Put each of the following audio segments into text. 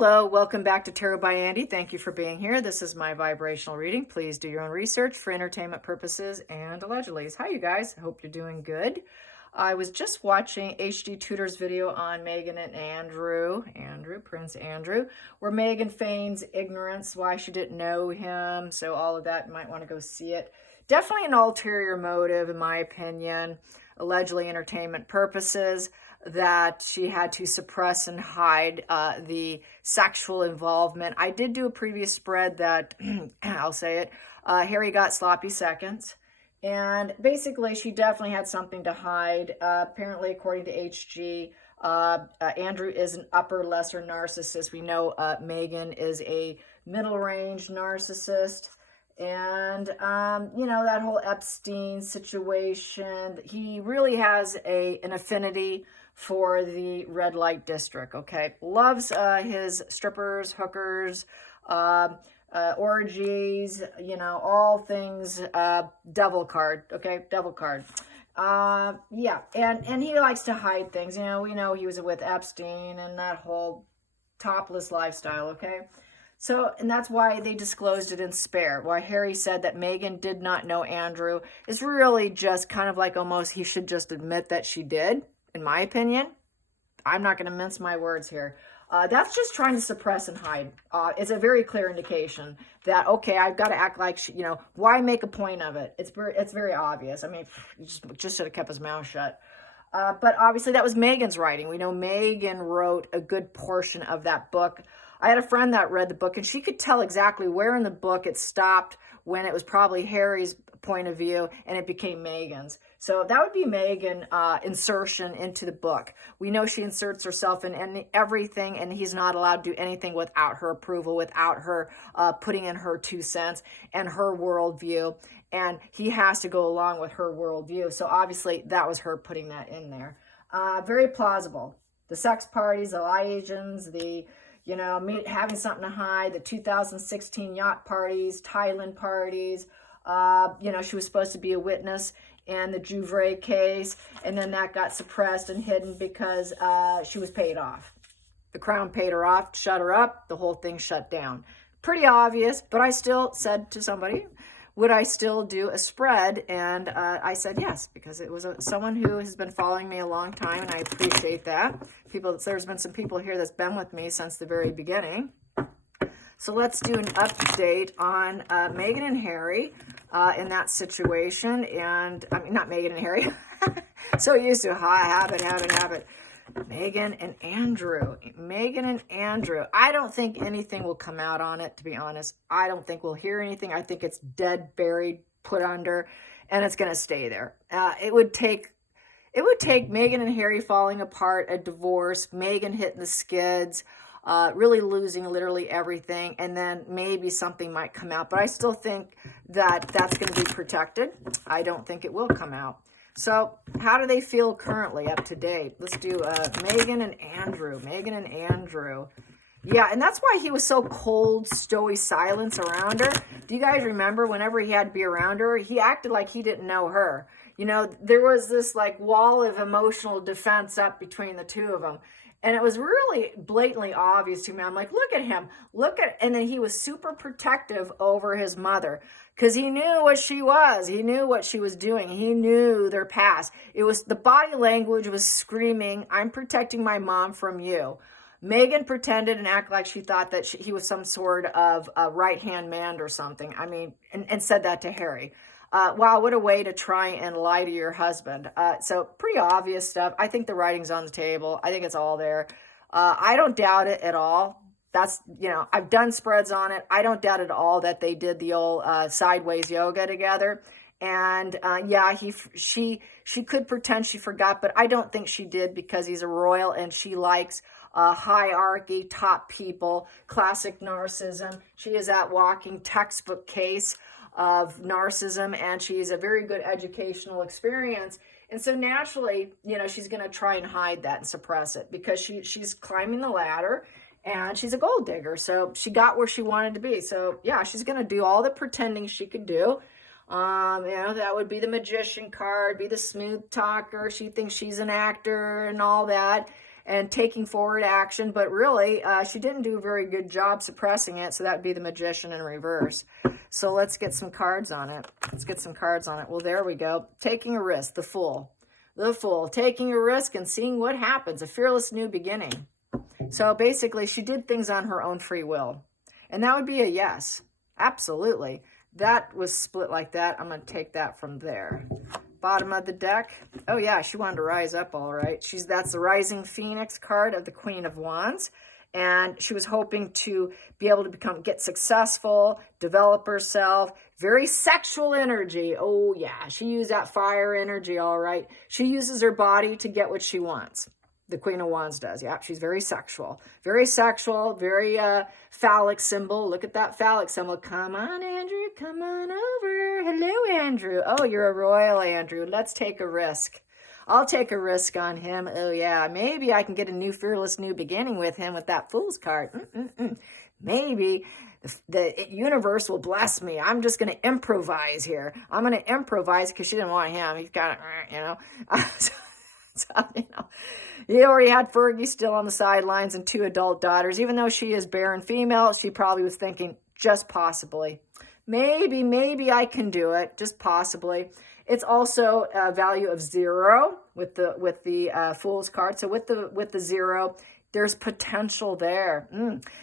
Hello, welcome back to Tarot by Andy. Thank you for being here. This is my vibrational reading. Please do your own research for entertainment purposes and allegedly. Hi, you guys. Hope you're doing good. I was just watching HD Tutor's video on Meghan and Prince Andrew, where Meghan feigns ignorance, why she didn't know him. So all of that, you might want to go see it. Definitely an ulterior motive, in my opinion, allegedly entertainment purposes, that she had to suppress and hide the sexual involvement. I did do a previous spread that, I'll say it, Harry got sloppy seconds. And basically, she definitely had something to hide. Apparently, according to HG, Andrew is an upper lesser narcissist. We know Meghan is a middle-range narcissist. And, you know, that whole Epstein situation, he really has an affinity for the red light district, okay? Loves his strippers, hookers, orgies, you know, all things devil card, okay? Devil card. Yeah, and he likes to hide things. You know, we know he was with Epstein and that whole topless lifestyle, okay? So, and that's why they disclosed it in Spare. Why Harry said that Meghan did not know Andrew is really just kind of like almost he should just admit that she did, in my opinion. I'm not going to mince my words here. That's just trying to suppress and hide. It's a very clear indication that, okay, I've got to act like, you know, why make a point of it? It's very obvious. I mean, he just should have kept his mouth shut. But obviously that was Meghan's writing. We know Meghan wrote a good portion of that book. I had a friend that read the book, and she could tell exactly where in the book it stopped when it was probably Harry's point of view and it became Meghan's. So that would be Meghan insertion into the book. We know she inserts herself in everything, and he's not allowed to do anything without her approval, without her putting in her 2 cents and her worldview. And he has to go along with her worldview. So obviously that was her putting that in there. Very plausible. The sex parties, the liaisons, the, you know, having something to hide, the 2016 yacht parties, Thailand parties. You know, she was supposed to be a witness in the Jouvray case, and then that got suppressed and hidden because she was paid off. The Crown paid her off, shut her up, the whole thing shut down. Pretty obvious, but I still said to somebody, would I still do a spread? And I said yes, because it was someone who has been following me a long time, and I appreciate that. There's been some people here that's been with me since the very beginning. So let's do an update on Meghan and Harry in that situation. And, I mean, not Meghan and Harry. So used to habit. Meghan and Andrew. Meghan and Andrew. I don't think anything will come out on it, to be honest. I don't think we'll hear anything. I think it's dead, buried, put under, and it's going to stay there. It would take Meghan and Harry falling apart, a divorce, Meghan hitting the skids, really losing literally everything, and then maybe something might come out. But I still think that that's going to be protected. I don't think it will come out. So how do they feel currently up to date? Let's do Meghan and Andrew. Meghan and Andrew. Yeah, and that's why he was so cold, stoic silence around her. Do you guys remember whenever he had to be around her, he acted like he didn't know her? You know, there was this like wall of emotional defense up between the two of them. And it was really blatantly obvious to me. I'm like, look at him. And then he was super protective over his mother because he knew what she was. He knew what she was doing. He knew their past. It was the body language was screaming, I'm protecting my mom from you. Meghan pretended and acted like she thought that he was some sort of a right-hand man or something. I mean, and said that to Harry. Wow, what a way to try and lie to your husband. So pretty obvious stuff. I think the writing's on the table. I think it's all there. I don't doubt it at all. That's, you know, I've done spreads on it. I don't doubt at all that they did the old sideways yoga together. And yeah, she could pretend she forgot, but I don't think she did because he's a royal and she likes hierarchy, top people, classic narcissism. She is that walking textbook case of narcissism, and she's a very good educational experience. And so naturally, you know, she's going to try and hide that and suppress it because she's climbing the ladder and she's a gold digger. So she got where she wanted to be. So yeah, she's going to do all the pretending she could do. You know, that would be the magician card, be the smooth talker. She thinks she's an actor and all that. and taking forward action, but really she didn't do a very good job suppressing it, so that would be the Magician in reverse. So let's get some cards on it. Let's get some cards on it. Well, there we go. Taking a risk, the Fool. The Fool, taking a risk and seeing what happens, a fearless new beginning. So basically, she did things on her own free will. And that would be a yes. Absolutely. That was split like that. I'm going to take that from there. Bottom of the deck. Oh, yeah, she wanted to rise up all right. That's the Rising Phoenix card of the Queen of Wands. And she was hoping to be able to get successful, develop herself, very sexual energy. Oh, yeah, she used that fire energy, all right. She uses her body to get what she wants. The Queen of Wands does. Yeah, she's very sexual, very phallic symbol. Look at that phallic symbol. Come on, Andrew, come on over. Hello, Andrew. Oh, you're a royal, Andrew. Let's take a risk. I'll take a risk on him. Oh, yeah, maybe I can get a new fearless new beginning with him with that Fool's card. Maybe the universe will bless me. I'm just going to improvise here. I'm going to improvise because she didn't want him. He's got, so, he already had Fergie still on the sidelines and 2 adult daughters. Even though she is barren female, she probably was thinking, just possibly. Maybe I can do it, just possibly. It's also a value of 0 with the Fool's card. So with the 0, there's potential there.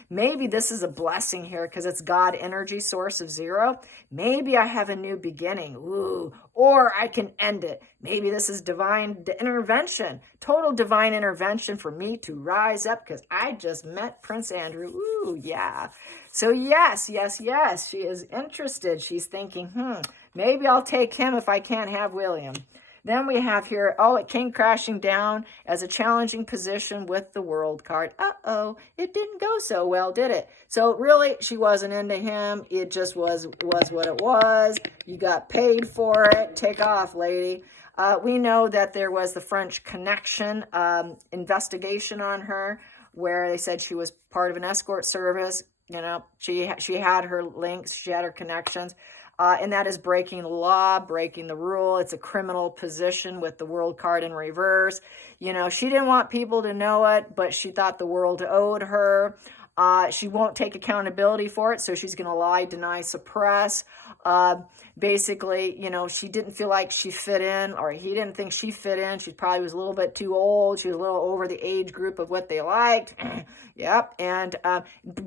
Maybe this is a blessing here because it's God energy source of 0. Maybe I have a new beginning. Ooh, or I can end it. Maybe this is divine intervention, total divine intervention for me to rise up because I just met Prince Andrew. Ooh, yeah. So yes, she is interested. She's thinking, maybe I'll take him if I can't have William. Then we have here, it came crashing down as a challenging position with the World card. Uh-oh, it didn't go so well, did it? So really, she wasn't into him. It just was what it was. You got paid for it. Take off, lady. We know that there was the French Connection investigation on her where they said she was part of an escort service. She had her links. She had her connections. And that is breaking the law, breaking the rule. It's a criminal position with the World card in reverse. She didn't want people to know it, but she thought the world owed her. She won't take accountability for it, so she's going to lie, deny, suppress. Basically, she didn't feel like she fit in, or he didn't think she fit in. She probably was a little bit too old. She was a little over the age group of what they liked. Yep, and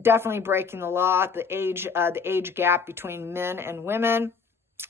definitely breaking the law, the age gap between men and women.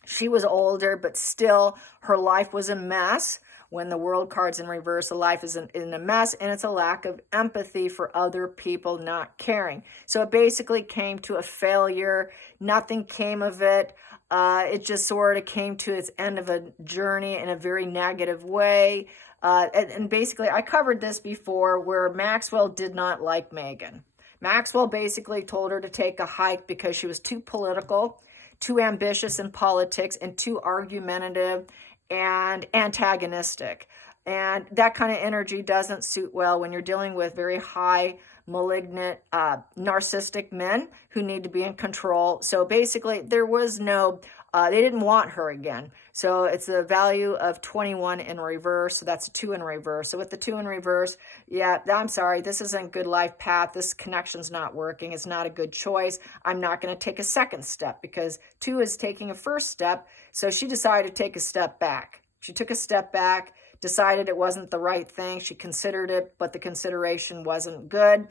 She was older, but still her life was a mess. When the World card's in reverse, the life is in a mess, and it's a lack of empathy for other people not caring. So it basically came to a failure. Nothing came of it. It just sort of came to its end of a journey in a very negative way. And basically, I covered this before where Maxwell did not like Meghan. Maxwell basically told her to take a hike because she was too political, too ambitious in politics, and too argumentative and antagonistic. And that kind of energy doesn't suit well when you're dealing with very high, malignant, narcissistic men who need to be in control. So basically, there was no, they didn't want her again. So it's a value of 21 in reverse. So that's a 2 in reverse. So with the 2 in reverse, yeah, I'm sorry, this isn't a good life path. This connection's not working. It's not a good choice. I'm not going to take a second step because 2 is taking a first step. So she decided to take a step back. She took a step back, decided it wasn't the right thing. She considered it, but the consideration wasn't good.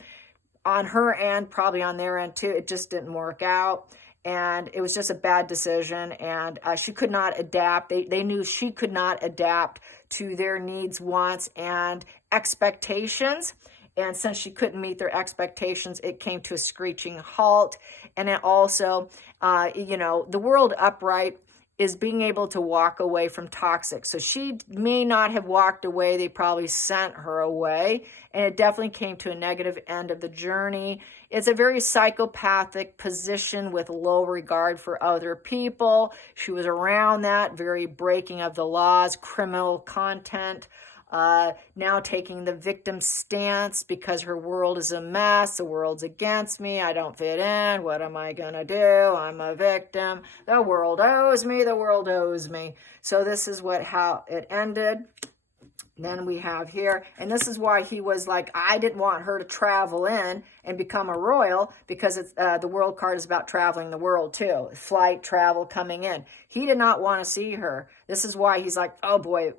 On her end, probably on their end too, it just didn't work out. And it was just a bad decision. And she could not adapt. They knew she could not adapt to their needs, wants, and expectations. And since she couldn't meet their expectations, it came to a screeching halt. And it also, the world upright is being able to walk away from toxic. So she may not have walked away. They probably sent her away. And it definitely came to a negative end of the journey. It's a very psychopathic position with low regard for other people. She was around that, very breaking of the laws, criminal content. Now taking the victim stance because her world is a mess. The world's against me. I don't fit in. What am I going to do? I'm a victim. The world owes me. The world owes me. So this is how it ended. Then we have here, and this is why he was like, I didn't want her to travel in and become a royal, because it's, the world card is about traveling the world too. Flight, travel, coming in. He did not want to see her. This is why he's like, oh boy,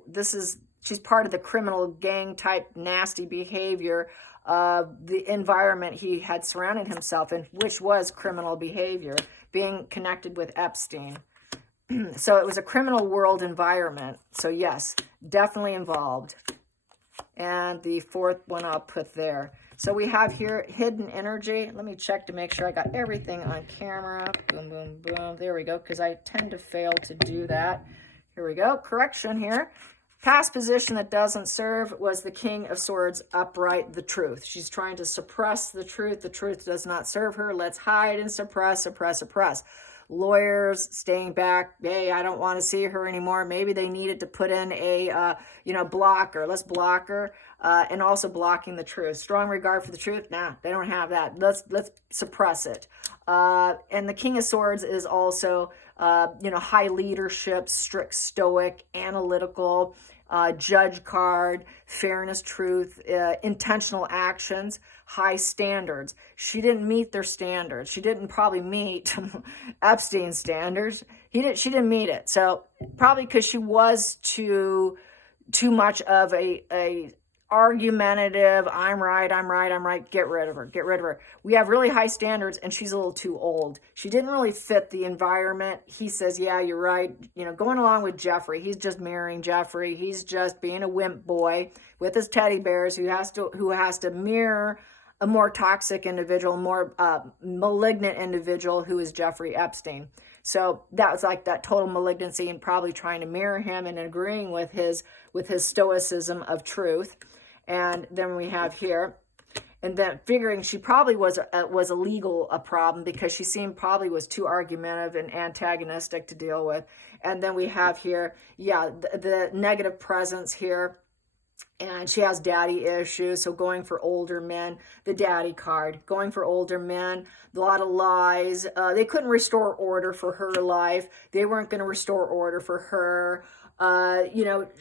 she's part of the criminal gang type nasty behavior of the environment he had surrounded himself in, which was criminal behavior, being connected with Epstein. So it was a criminal world environment. So yes, definitely involved. And the fourth one I'll put there. So we have here hidden energy. Let me check to make sure I got everything on camera. Boom, boom, boom. There we go, because I tend to fail to do that. Here we go. Correction here. Past position that doesn't serve was the King of Swords upright, the truth. She's trying to suppress the truth. The truth does not serve her. Let's hide and suppress, suppress, suppress. Lawyers staying back. Hey, I don't want to see her anymore. Maybe they needed to put in a, blocker. Let's block her. And also blocking the truth. Strong regard for the truth. Nah, they don't have that. Let's suppress it. And the King of Swords is also, high leadership, strict stoic, analytical, judge card, fairness, truth, intentional actions, high standards. She didn't meet their standards. She didn't probably meet Epstein's standards. She didn't meet it. So probably because she was too much of a argumentative, I'm right, get rid of her. We have really high standards, and she's a little too old. She didn't really fit the environment. He says, yeah, you're right. Going along with Jeffrey, he's just marrying Jeffrey. He's just being a wimp boy with his teddy bears who has to mirror a more toxic individual, more malignant individual who is Jeffrey Epstein. So that was like that total malignancy, and probably trying to mirror him and agreeing with his stoicism of truth. And then we have here, and then figuring she probably was a legal problem, because she seemed probably was too argumentative and antagonistic to deal with. And then we have here, the negative presence here. And she has daddy issues, so going for older men, the daddy card. Going for older men, a lot of lies. They couldn't restore order for her life. They weren't going to restore order for her.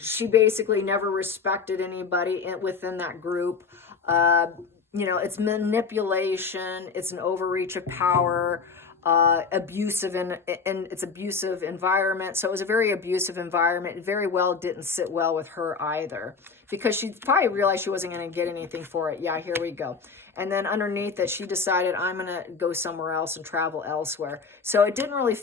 She basically never respected anybody within that group. It's manipulation. It's an overreach of power. Abusive and it's abusive environment. So it was a very abusive environment. It very well didn't sit well with her either, because she probably realized she wasn't going to get anything for it. Yeah, here we go. And then underneath that, she decided, I'm going to go somewhere else and travel elsewhere. So it didn't really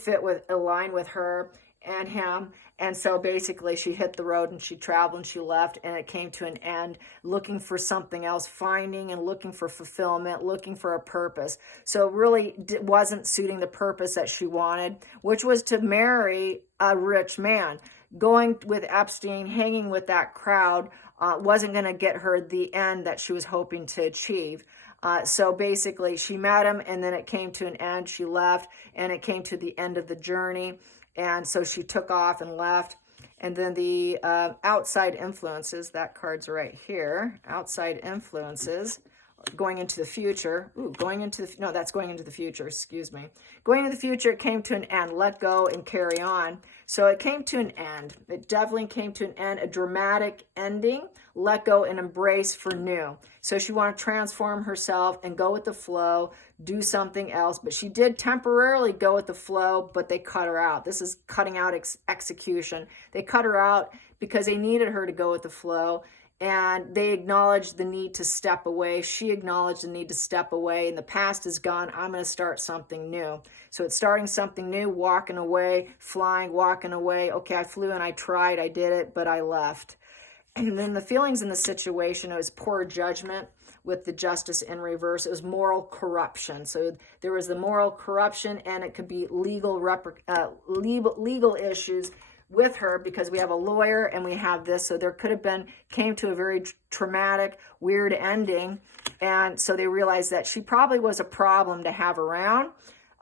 align with her and him. And so basically she hit the road and she traveled and she left, and it came to an end, looking for something else, finding and looking for fulfillment, looking for a purpose. So it really wasn't suiting the purpose that she wanted, which was to marry a rich man. Going with Epstein, hanging with that crowd, wasn't going to get her the end that she was hoping to achieve. So basically she met him, and then it came to an end. She left, and it came to the end of the journey. And so she took off and left. And then the outside influences, that card's right here. Outside influences, going into the future. That's going into the future, excuse me. Going into the future, it came to an end. Let go and carry on. So it came to an end. It definitely came to an end, a dramatic ending. Let go and embrace for new. So she wanted to transform herself and go with the flow, do something else. But she did temporarily go with the flow, but they cut her out. This is cutting out execution. They cut her out because they needed her to go with the flow. And they acknowledged the need to step away. She acknowledged the need to step away. And the past is gone. I'm going to start something new. So it's starting something new, walking away, flying, walking away. Okay, I flew and I tried, I did it, but I left. And then the feelings in the situation, it was poor judgment with the justice in reverse. It was moral corruption. So there was the moral corruption, and it could be legal issues with her, because we have a lawyer and we have this. So there could have came to a very traumatic, weird ending. And so they realized that she probably was a problem to have around.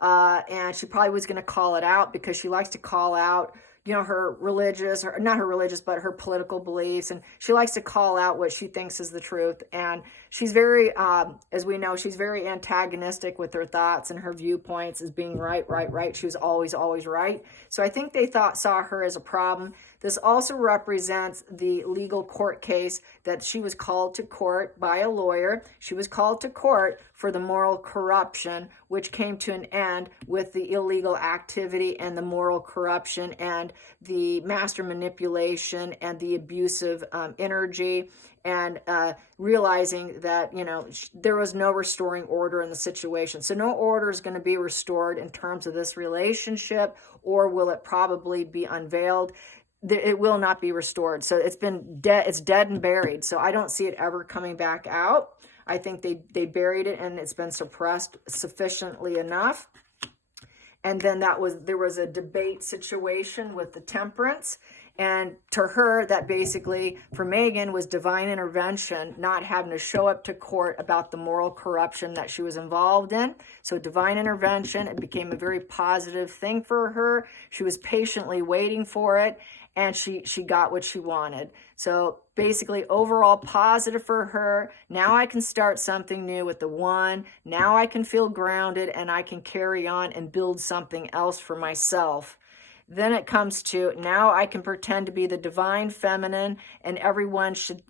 And she probably was going to call it out, because she likes to call out, her religious, or not her religious, but her political beliefs. And she likes to call out what she thinks is the truth. And she's very, as we know, she's very antagonistic with her thoughts and her viewpoints as being right, right, right. She was always, always right. So I think they saw her as a problem. This also represents the legal court case that she was called to court by a lawyer. She was called to court for the moral corruption, which came to an end with the illegal activity and the moral corruption and the master manipulation and the abusive energy, and realizing that, there was no restoring order in the situation. So no order is going to be restored in terms of this relationship, or will it probably be unveiled? It will not be restored. So it's been dead. It's dead and buried. So I don't see it ever coming back out. I think they buried it and it's been suppressed sufficiently enough. And then there was a debate situation with the temperance. And to her, that basically, for Meghan, was divine intervention, not having to show up to court about the moral corruption that she was involved in. So divine intervention, it became a very positive thing for her. She was patiently waiting for it, and she got what she wanted. So basically, overall positive for her. Now I can start something new with the one. Now I can feel grounded, and I can carry on and build something else for myself. Then it comes to, now I can pretend to be the divine feminine, and everyone should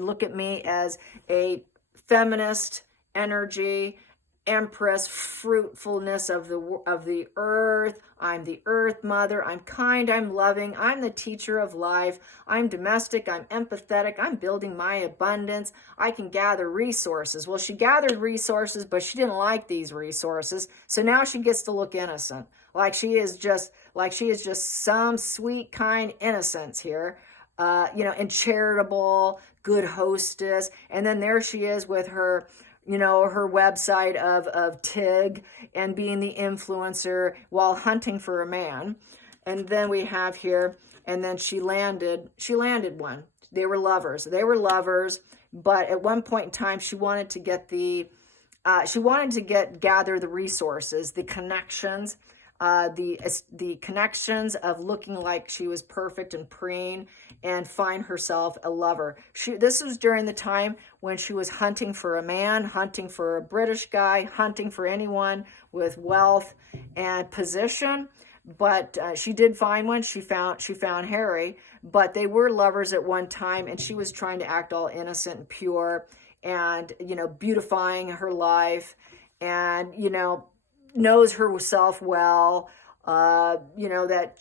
look at me as a feminist energy, empress, fruitfulness of the earth. I'm the earth mother. I'm kind. I'm loving. I'm the teacher of life. I'm domestic. I'm empathetic. I'm building my abundance. I can gather resources. Well, she gathered resources, but she didn't like these resources. So now she gets to look innocent. Like she is just some sweet, kind innocence here, and charitable, good hostess. And then there she is with her, her website of Tig and being the influencer while hunting for a man. And then we have here, and then she landed one. They were lovers, but at one point in time, she wanted to gather the resources, the connections, the connections of looking like she was perfect and preen, and find herself a lover. This was during the time when she was hunting for a man, hunting for a British guy, hunting for anyone with wealth and position. But she did find one. She found Harry, but they were lovers at one time, and she was trying to act all innocent and pure, and beautifying her life, and knows herself well, that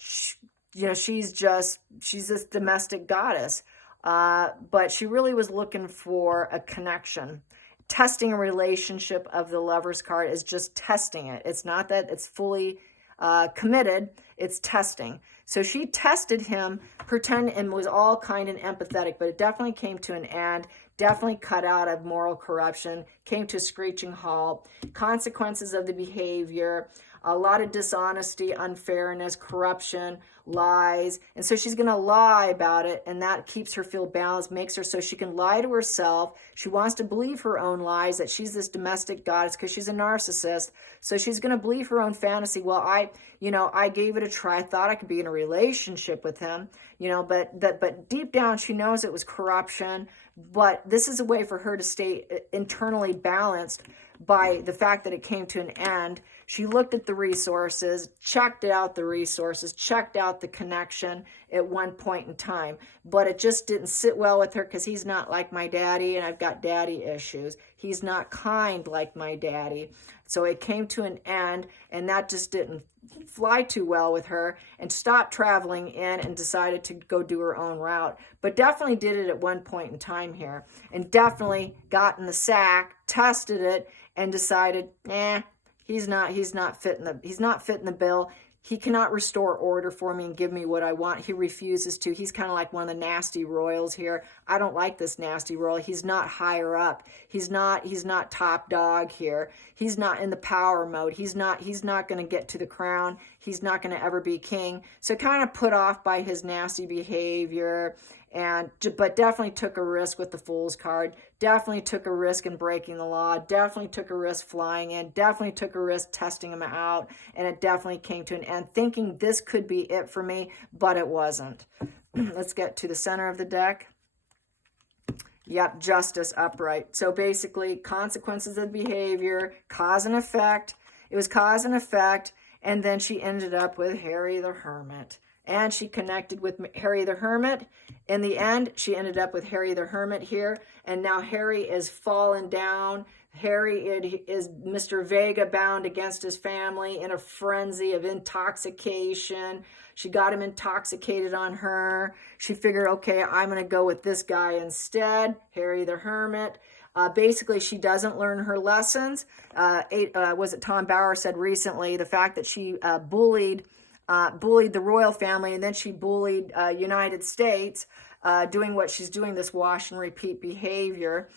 she's this domestic goddess, but she really was looking for a connection. Testing a relationship of the Lover's card is just testing it. It's not that it's fully committed, it's testing. So she tested him, and was all kind and empathetic, but it definitely came to an end, definitely cut out of moral corruption, came to a screeching halt, consequences of the behavior, a lot of dishonesty, unfairness, corruption, lies. And so she's going to lie about it, and that keeps her feel balanced, makes her so she can lie to herself. She wants to believe her own lies, that she's this domestic goddess because she's a narcissist. So she's going to believe her own fantasy. Well, I gave it a try. I thought I could be in a relationship with him, but deep down she knows it was corruption. But this is a way for her to stay internally balanced by the fact that it came to an end. She looked at the resources, checked out the connection at one point in time, but it just didn't sit well with her because he's not like my daddy, and I've got daddy issues. He's not kind like my daddy. So it came to an end, and that just didn't fly too well with her, and stopped traveling in and decided to go do her own route. But definitely did it at one point in time here, and definitely got in the sack, tested it, and decided, he's not fitting the bill. He cannot restore order for me and give me what I want. He refuses to. He's kind of like one of the nasty royals here. I don't like this nasty royal. He's not higher up. He's not top dog here. He's not in the power mode. He's not going to get to the crown. He's not going to ever be king. So kind of put off by his nasty behavior but definitely took a risk with the Fool's card, definitely took a risk in breaking the law, definitely took a risk flying in, definitely took a risk testing him out, and it definitely came to an end, thinking this could be it for me, but it wasn't. Let's get to the center of the deck. Yep, justice upright. So basically, consequences of behavior, cause and effect. It was cause and effect, and then she ended up with Harry the Hermit. And she connected with Harry the Hermit. In the end, she ended up with Harry the Hermit here. And now Harry is fallen down. Harry is Mr. Vega bound against his family in a frenzy of intoxication. She got him intoxicated on her. She figured, okay, I'm going to go with this guy instead, Harry the Hermit. Basically, she doesn't learn her lessons. Was it Tom Bauer said recently, the fact that she bullied the royal family, and then she bullied United States, doing what she's doing, this wash and repeat behavior,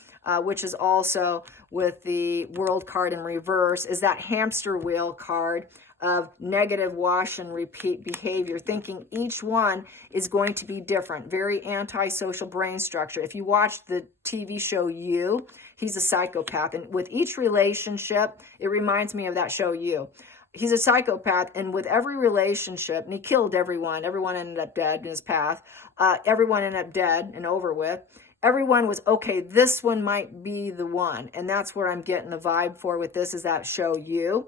which is also with the world card in reverse, is that hamster wheel card of negative wash and repeat behavior, thinking each one is going to be different. Very antisocial brain structure. If you watch the TV show You, he's a psychopath, and with each relationship, it reminds me of that show You. He's a psychopath, and with every relationship, and he killed everyone. Everyone ended up dead in his path. Everyone ended up dead and over with. Everyone was, okay, this one might be the one. And that's where I'm getting the vibe for with this, is that show You.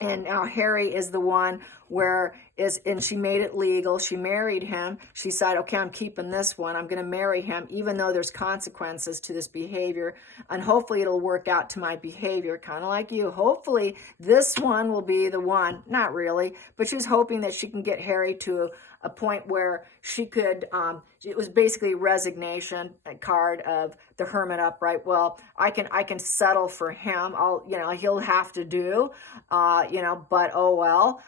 And now Harry is the one and she made it legal. She married him. She said, okay, I'm keeping this one. I'm going to marry him, even though there's consequences to this behavior. And hopefully it'll work out to my behavior, kind of like you. Hopefully this one will be the one. Not really, but she's hoping that she can get Harry to a point where she could, it was basically resignation, a card of the Hermit upright. Well, I can settle for him. He'll have to do, but oh well,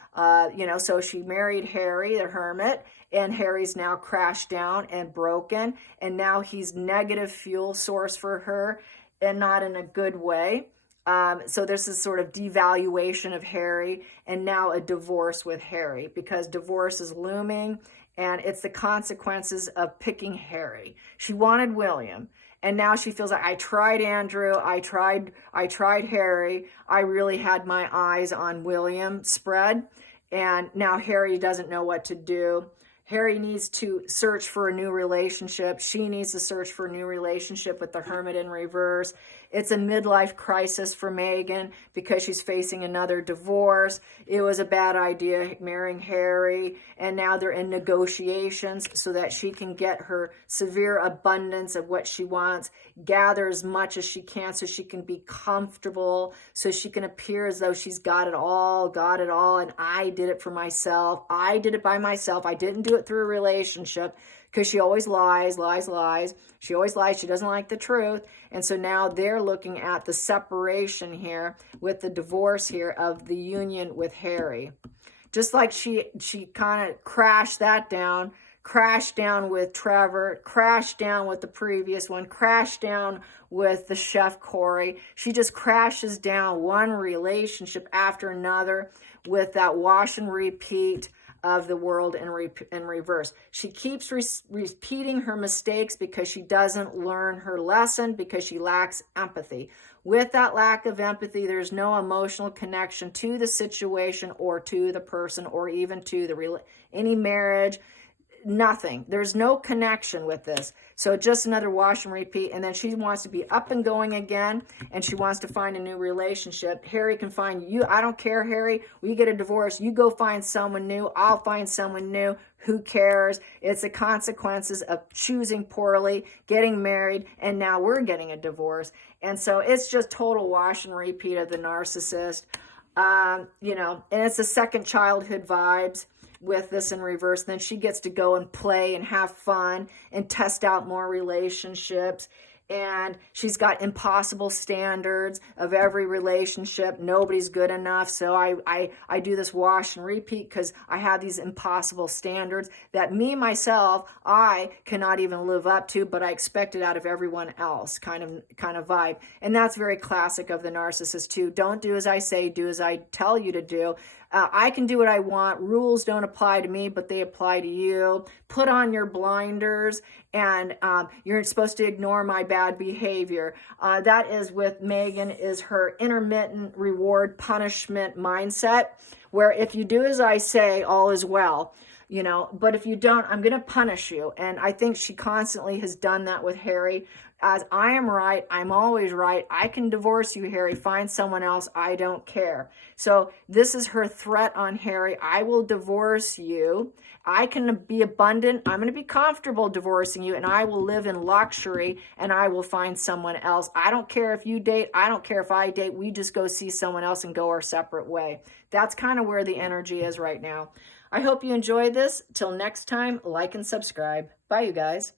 so she married Harry the Hermit, and Harry's now crashed down and broken, and now he's negative fuel source for her, and not in a good way. So there's this sort of devaluation of Harry, and now a divorce with Harry, because divorce is looming, and it's the consequences of picking Harry. She wanted William, and now she feels like, I tried Andrew, I tried Harry, I really had my eyes on William spread, and now Harry doesn't know what to do. Harry needs to search for a new relationship. She needs to search for a new relationship with the Hermit in reverse. It's a midlife crisis for Meghan because she's facing another divorce. It was a bad idea marrying Harry, and now they're in negotiations so that she can get her severe abundance of what she wants, gather as much as she can so she can be comfortable, so she can appear as though she's got it all, and I did it for myself. I did it by myself. I didn't do it through a relationship, because she always lies. She always lies. She doesn't like the truth. And so now they're looking at the separation here with the divorce here of the union with Harry. Just like she kind of crashed down with Trevor, crashed down with the previous one, crashed down with the chef Corey. She just crashes down one relationship after another with that wash and repeat of the world in reverse. She keeps repeating her mistakes because she doesn't learn her lesson, because she lacks empathy. With that lack of empathy, there's no emotional connection to the situation or to the person or even to any marriage. Nothing. There's no connection with this. So just another wash and repeat. And then she wants to be up and going again, and she wants to find a new relationship. Harry can find you. I don't care, Harry. We get a divorce. You go find someone new. I'll find someone new. Who cares? It's the consequences of choosing poorly, getting married, and now we're getting a divorce. And so it's just total wash and repeat of the narcissist. And it's the second childhood vibes with this in reverse. Then she gets to go and play and have fun and test out more relationships. And she's got impossible standards of every relationship. Nobody's good enough. So I do this wash and repeat because I have these impossible standards that myself, I cannot even live up to, but I expect it out of everyone else kind of vibe. And that's very classic of the narcissist too. Don't do as I say, do as I tell you to do. I can do what I want. Rules don't apply to me, but they apply to you. Put on your blinders, and you're supposed to ignore my bad behavior. That is with Meghan, is her intermittent reward punishment mindset, where if you do as I say, all is well. You know, but if you don't, I'm going to punish you. And I think she constantly has done that with Harry. As I am right, I'm always right. I can divorce you, Harry. Find someone else. I don't care. So this is her threat on Harry. I will divorce you. I can be abundant. I'm going to be comfortable divorcing you, and I will live in luxury, and I will find someone else. I don't care if you date. I don't care if I date. We just go see someone else and go our separate way. That's kind of where the energy is right now. I hope you enjoyed this. Till next time, like and subscribe. Bye, you guys.